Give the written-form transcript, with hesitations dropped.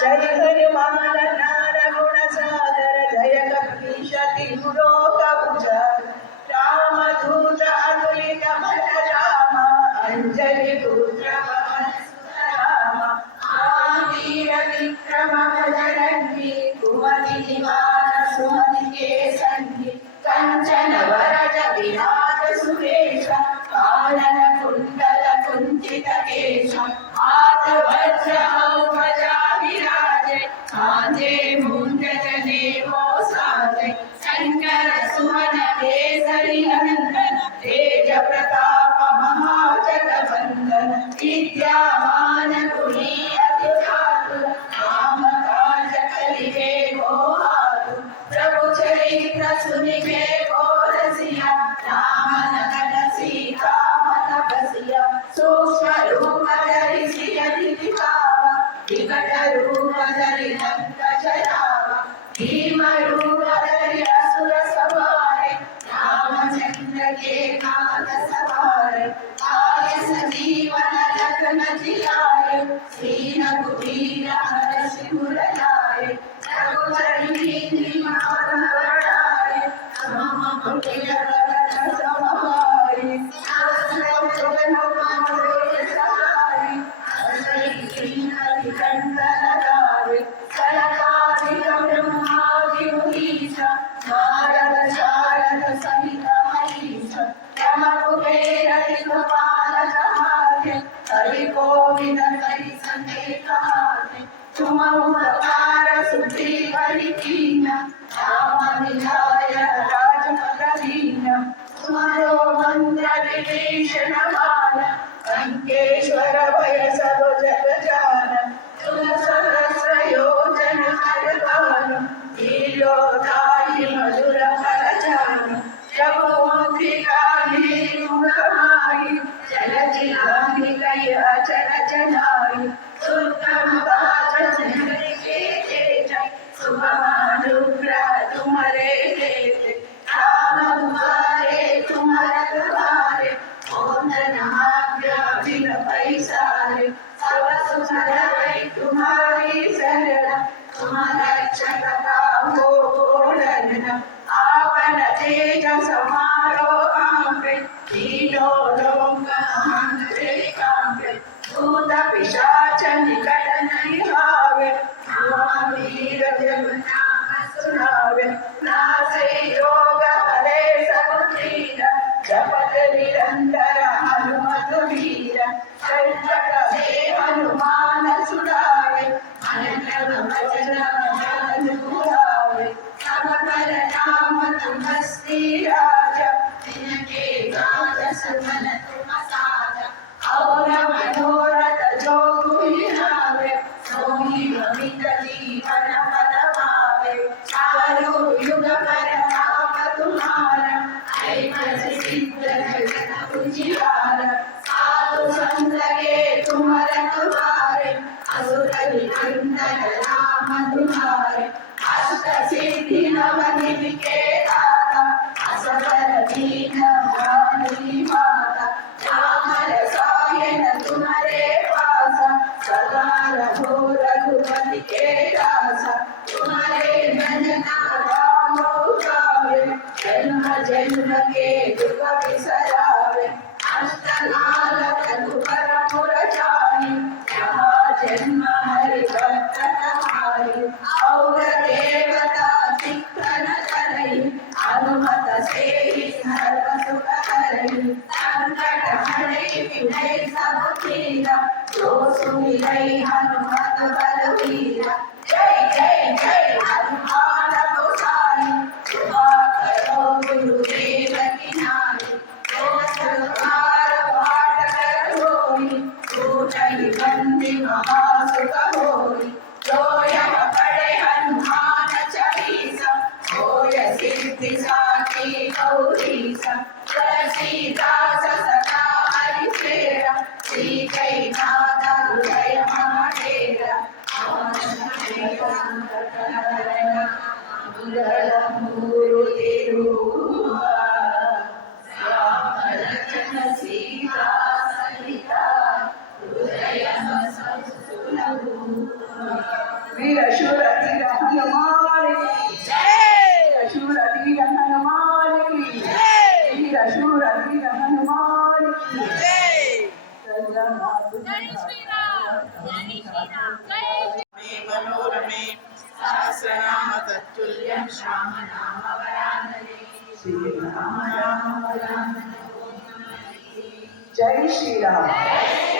जय हनुमान ज्ञान गुण सागर जय कपीश तिहु कवच राम दूत अतुलित बल राम अंजलि पुत्र पवन सुत राम महावीर विक्रम बजरंगी कुमति निवार सुमति के संगी कंचन वरद विराज सुरेश कानन कुंडल कुंचित केश हाथ वज्र ध्वजा विराजे कांधे मूंज जनेऊ साजे शंकर सुमन केसरी नंदन तेज प्रताप महाजगवंदन विद्यावान गुणी अति चातुर राम काज करिबे को आतुर प्रभु चरित्र सुनिबे को रसिया राम लखन सीता मन बसिया सूक्ष्म रूप धरि सियहि दिखावा विकट रूप धरि लंक जरावा भीम रूप धरि असुर संहारे रामचंद्र के काज सवारे आय संजीवन लखन जियाए श्री रघुवीर हर सिर लाए रघुवर कीर्ति महान बड़ाए मम प्रिय भरत समाए सहस्र वदन माधुर्य सहाय असई श्रीहरि कंठ लगावे सनकादिक ब्रह्मादि मुनीश नारद शारद सहित महीश यम कुबेर दिक्पाल कहाते हरि गोविंद कहि समेत हाथे तुम उपकार सुग्रीव कीन्हा राम मिलाय राजपद दीन्हा तुम्हारो मंत्र विभीषण माना लंकेश्वर भय सब जग जाना तुम सहस्र योजन हर भानु लीलो ताहि मधुर फल जानु रघुमुखिका नीमुखमाहि जलधि लांघि गई अचर जनाई दुर्गम काज जगत के जेते शुभमानुग्रह तुम्हारे हेते राम दुआरे तुम रखवारे ओम नमः बिन पैसारे सब सुख है तुम्हारी शरण तुम रक्षक काहू को डरना आपन तेज समारो कांपे तीनों लोक महांतरे कांपे भूत पिशाच निकट नहीं आवे महावीर जब नाम सुनावे नासे रोग हरे सब पीरा जपत निरंतर हनुमत वीरा संकट से हनुमान छुड़ावे अनन्य भजन मन पुरावे सब पर नाम तुमस्ती राजा तिनके काज सफल तुम साजा और मनोरथ जो कोई लावे सोई अमित जीवन पद पावे चारों युग परताप तुम्हारा ऐ सिद्ध जगत उजियारा साधु संत के तुम रखवारे असुर निकंदन राम तुम्हारे अष्ट सिद्धि नव निधि के दाता असबर दीन जानी माता राम रसायन तुम्हारे पासा सदा रहो रघुपति के दासा तुम्हारे भजन राम गावे जन्म जन्म के दुख बिसरावे अष्टनाल रघुबर पुर जाई जहाँ जन्म हरि भक्त कहाई और देवता चित्तन करई हनुमत से ही सर्व सुख करई संकट हरै विघ्न सब पीरा जो सुमिरै हनुमत बलवीरा जय जय जय हनुमान गोसाई कृपा करो गुरुदेव की नाई जो संसार पाठ कर होई छूटहि बंदी महासुख होई जो यम पढ़े हनुमान चालीसा होय सिद्धि साखी गौरीसा तुलसीदास सदा हरिचेरा श्रीकई नाथ हृदय महाडेरा मूर्ति रूपा राम लखन सीता सहिता हृदय सुलभ वीर शूर वीर हनुमान की जय। शूर वीर हनुमान की जय। वीर शूर वीर हनुमान की जय। जय श्री राम जय श्री राम जय मनोरमे सहस्रनाम तत्तुल्यं श्यामनाम वरानने श्री राम राम राम जय श्री राम।